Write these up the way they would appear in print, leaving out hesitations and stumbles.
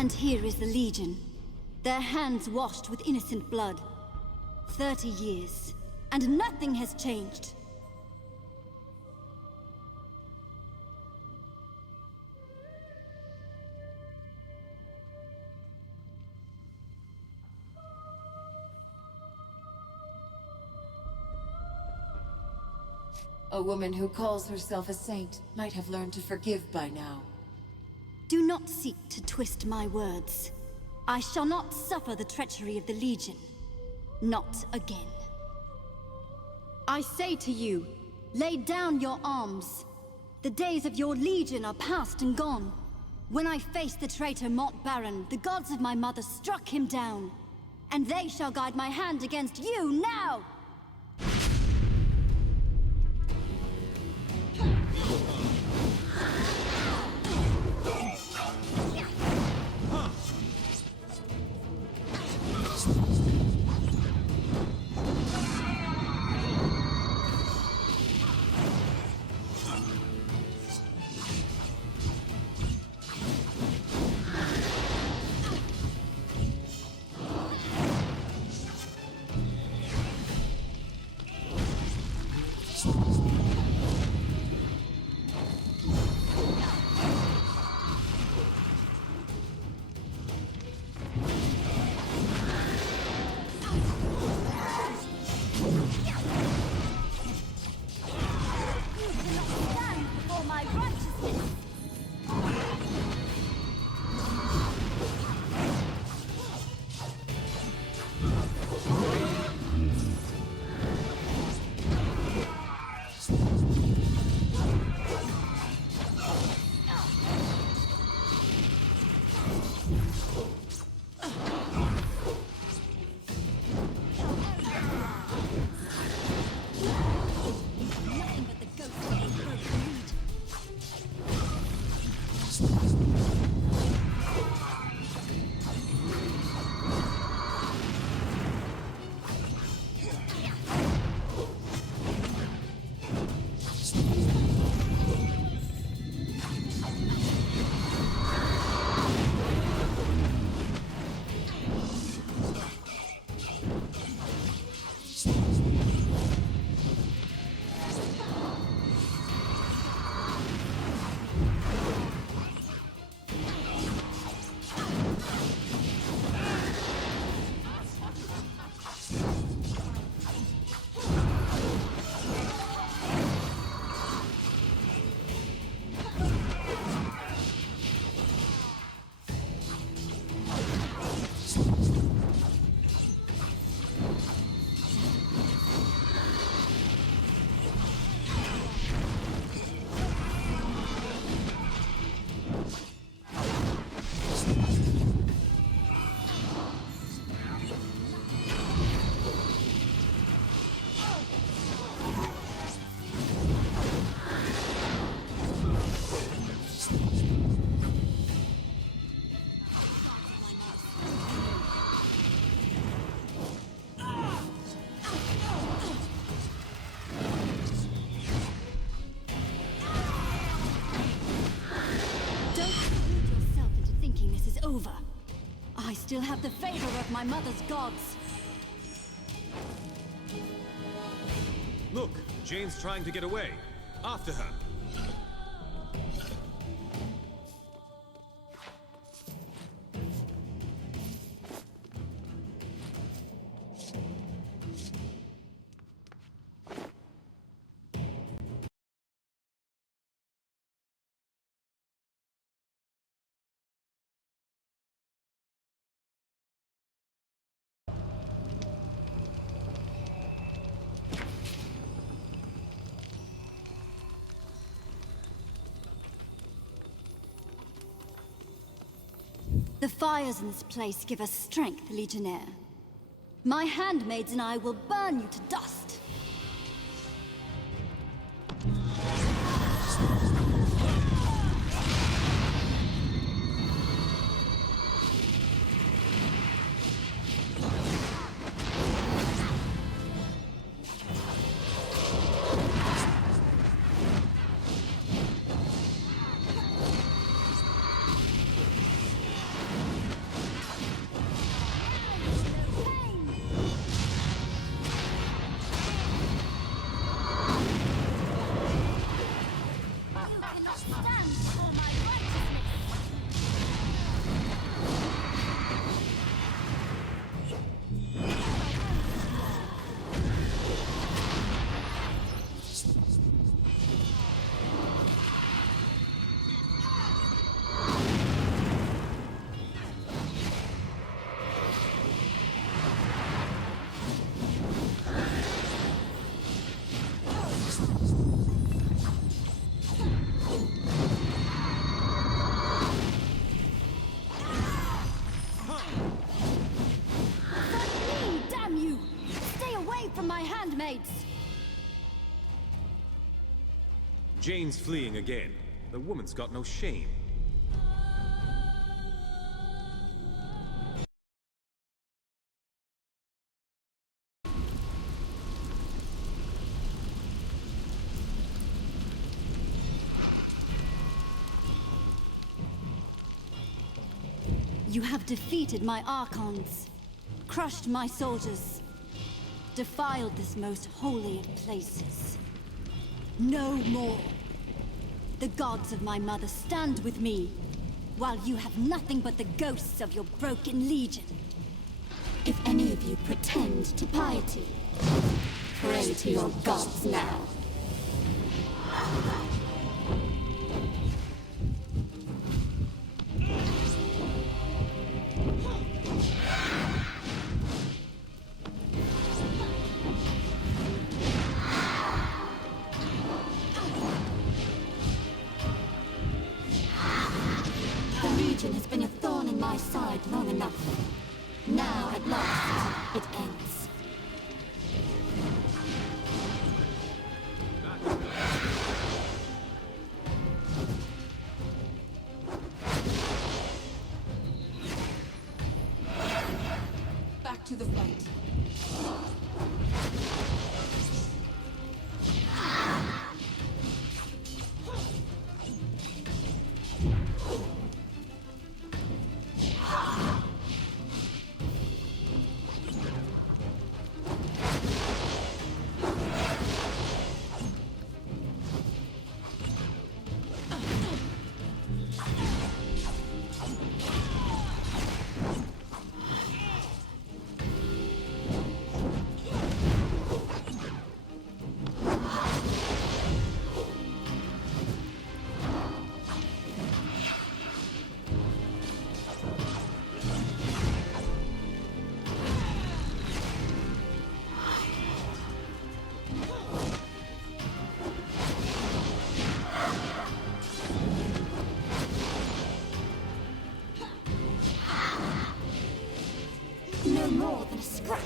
And here is the Legion, their hands washed with innocent blood. 30 years, and nothing has changed. A woman who calls herself a saint might have learned to forgive by now. Do not seek to twist my words. I shall not suffer the treachery of the Legion. Not again. I say to you, lay down your arms. The days of your Legion are past and gone. When I faced the traitor Mott Baron, the gods of my mother struck him down. And they shall guide my hand against you now! Over. I still have the favor of my mother's gods. Look, Jeyne's trying to get away. After her. The fires in this place give us strength, Legionnaire. My handmaids and I will burn you to dust. blades! Jeyne's fleeing again. The woman's got no shame. You have defeated my Archons, crushed my soldiers, defiled this most holy of places. No more. The gods of my mother stand with me, while you have nothing but the ghosts of your broken legion. If any of you pretend to piety, pray to your gods now. Has been a thorn in my side long enough. Now, at last, it ends. Back to the fight. No more than a scratch.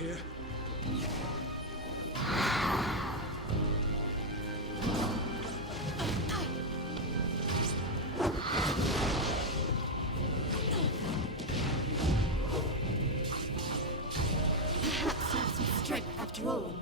Here. Perhaps I have some strength after all.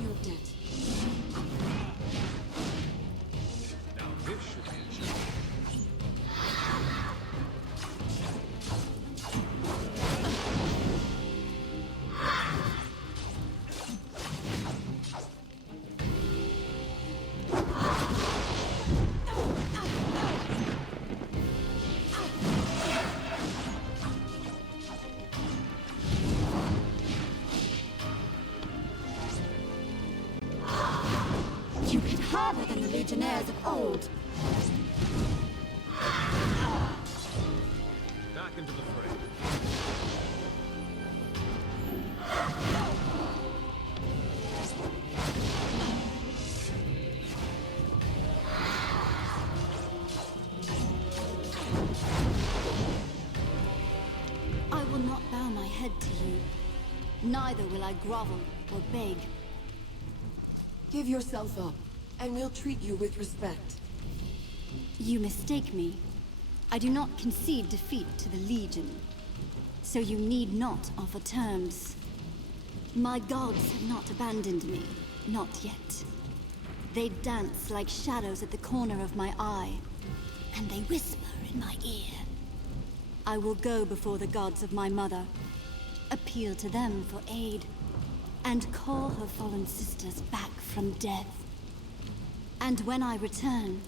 in your debt. Now this should be a challenge. You hit harder than the legionnaires of old. Back into the fray. I will not bow my head to you. Neither will I grovel or beg. Give yourself up, and we'll treat you with respect. You mistake me. I do not concede defeat to the Legion. So you need not offer terms. My gods have not abandoned me. Not yet. They dance like shadows at the corner of my eye. And they whisper in my ear. I will go before the gods of my mother. Appeal to them for aid. And call her fallen sisters back from death. And when I return,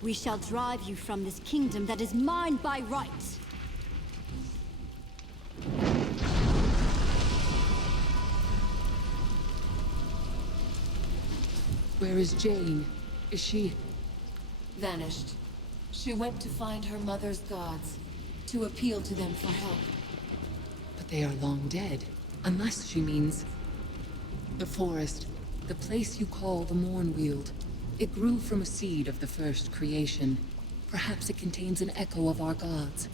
we shall drive you from this kingdom that is mine by right. Where is Jeyne? Is she... Vanished. She went to find her mother's gods, to appeal to them for help. But they are long dead. Unless she means... The forest. The place you call the Mournweald. It grew from a seed of the first creation. Perhaps it contains an echo of our gods.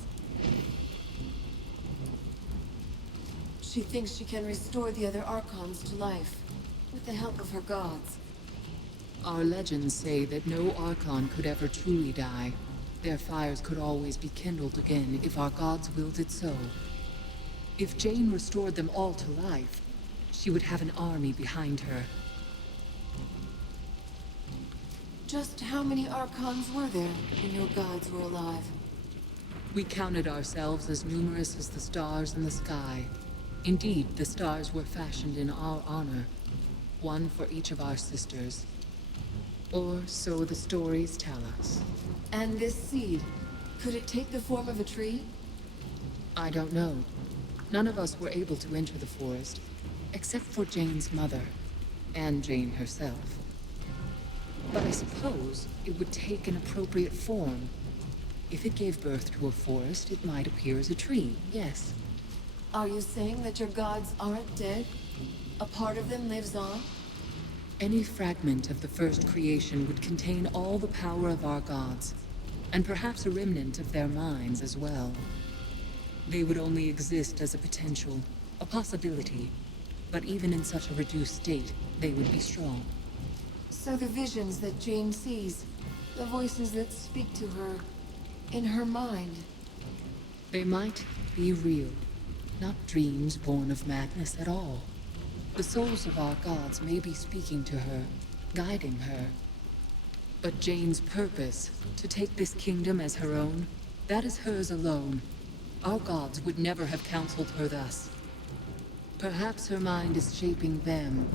She thinks she can restore the other Archons to life, with the help of her gods. Our legends say that no Archon could ever truly die. Their fires could always be kindled again if our gods willed it so. If Jeyne restored them all to life, she would have an army behind her. Just how many Archons were there when your gods were alive? We counted ourselves as numerous as the stars in the sky. Indeed, the stars were fashioned in our honor. One for each of our sisters. Or so the stories tell us. And this seed, could it take the form of a tree? I don't know. None of us were able to enter the forest, except for Jeyne's mother, and Jeyne herself. But I suppose it would take an appropriate form. If it gave birth to a forest, it might appear as a tree, yes. Are you saying that your gods aren't dead? A part of them lives on? Any fragment of the first creation would contain all the power of our gods, and perhaps a remnant of their minds as well. They would only exist as a potential, a possibility, but even in such a reduced state, they would be strong. So the visions that Jeyne sees, the voices that speak to her, in her mind. They might be real, not dreams born of madness at all. The souls of our gods may be speaking to her, guiding her. But Jeyne's purpose, to take this kingdom as her own, that is hers alone. Our gods would never have counseled her thus. Perhaps her mind is shaping them,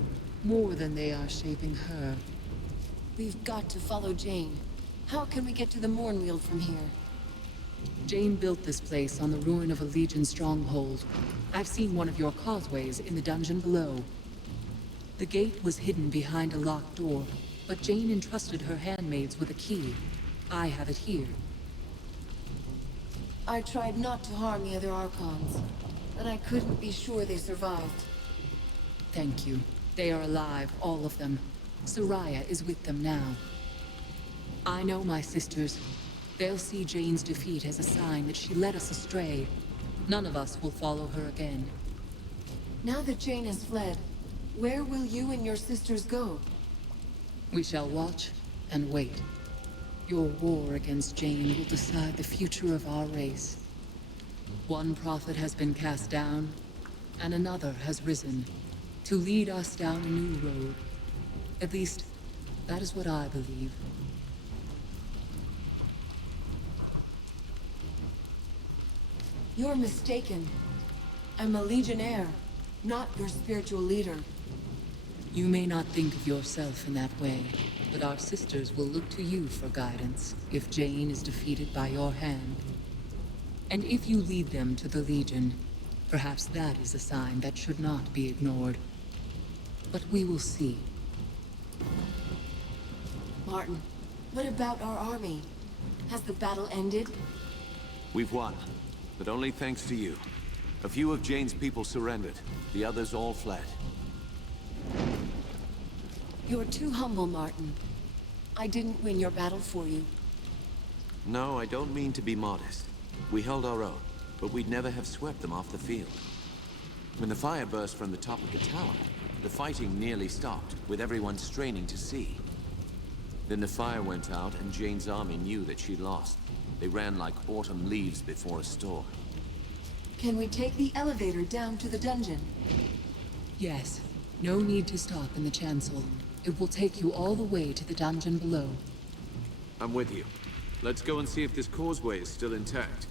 more than they are shaping her. We've got to follow Jeyne. How can we get to the Mournweald from here? Jeyne built this place on the ruin of a Legion stronghold. I've seen one of your causeways in the dungeon below. The gate was hidden behind a locked door, but Jeyne entrusted her handmaids with a key. I have it here. I tried not to harm the other Archons, but I couldn't be sure they survived. Thank you. They are alive, all of them. Soraya is with them now. I know my sisters. They'll see Jeyne's defeat as a sign that she led us astray. None of us will follow her again. Now that Jeyne has fled, where will you and your sisters go? We shall watch and wait. Your war against Jeyne will decide the future of our race. One prophet has been cast down, and another has risen, to lead us down a new road, At least, that is what I believe. You're mistaken. I'm a Legionnaire, not your spiritual leader. You may not think of yourself in that way, but our sisters will look to you for guidance if Jeyne is defeated by your hand. And if you lead them to the Legion, perhaps that is a sign that should not be ignored. But we will see. Martin, what about our army? Has the battle ended? We've won, but only thanks to you. A few of Jeyne's people surrendered. The others all fled. You're too humble, Martin. I didn't win your battle for you. No, I don't mean to be modest. We held our own, but we'd never have swept them off the field. When the fire burst from the top of the tower, the fighting nearly stopped, with everyone straining to see. Then the fire went out, and Jeyne's army knew that she'd lost. They ran like autumn leaves before a storm. Can we take the elevator down to the dungeon? Yes, no need to stop in the chancel. It will take you all the way to the dungeon below. I'm with you. Let's go and see if this causeway is still intact.